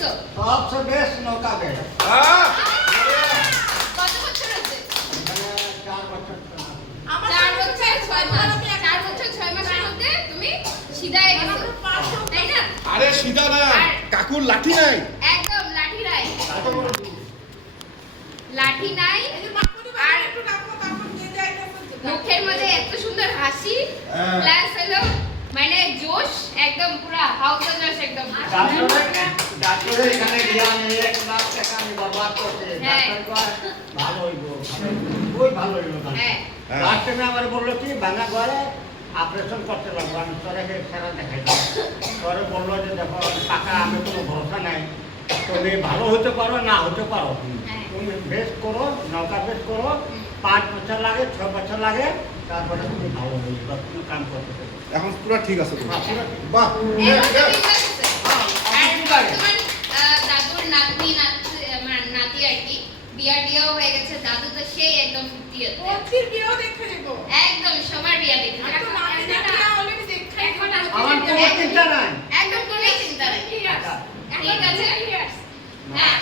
হইছো? সবচেয়ে বেস্ট নৌকা বেশ। কত বছর হয়েছে? 4 বছর। 4 বছর 6 মাস। 4 বছর 6 মাসের মধ্যে তুমি সিধায় গেছো, তাই না? আরে সিধা না, কাকুর লাঠি নাই। একদম লাঠি নাই, লাঠি নাই। আর মুখের মধ্যে এত সুন্দর হাসি, প্লাস হলো মানে জোশ, একদম পুরা হাউজা জোশ একদম। ডাক্তারে এখানে গিয়ে আমি 1 লাখ টাকা আমি বরবাদ করছি। ডাক্তার কয় ভালো হইব, খুব ভালো হইব। হ্যাঁ লাস্ট টাইমে আমার বললো কি ভাঙা ঘরে অপারেশন করতে লাগবো। আমি তোরাকে সেরা দেখাই পরে বললো যে দেখো টাকা আমি কোনো ভরসা নাই, তুমি ভালো হতে পারো না হতে পারো, তুমি বেশ করো, নৌকা বেশ করো, 5 বছর লাগে 6 বছর লাগে, তারপরে তুমি ভালো হয়ে যাবে, তুমি কাম করতে পারবে। এখন পুরো ঠিক আছে তো? বাহ, এখন তো ঠিক আছে। আর বর্তমান দাদুর নাতি নাতি আর কি বিয়াও হয়ে গেছে। দাদু তো সেই একদম ফুটি আছে, একদম সবার বিয়া দেখে আমার কোনো চিন্তা নাই। একদম কোনো চিন্তা নাই। ঠিক আছে, হ্যাঁ।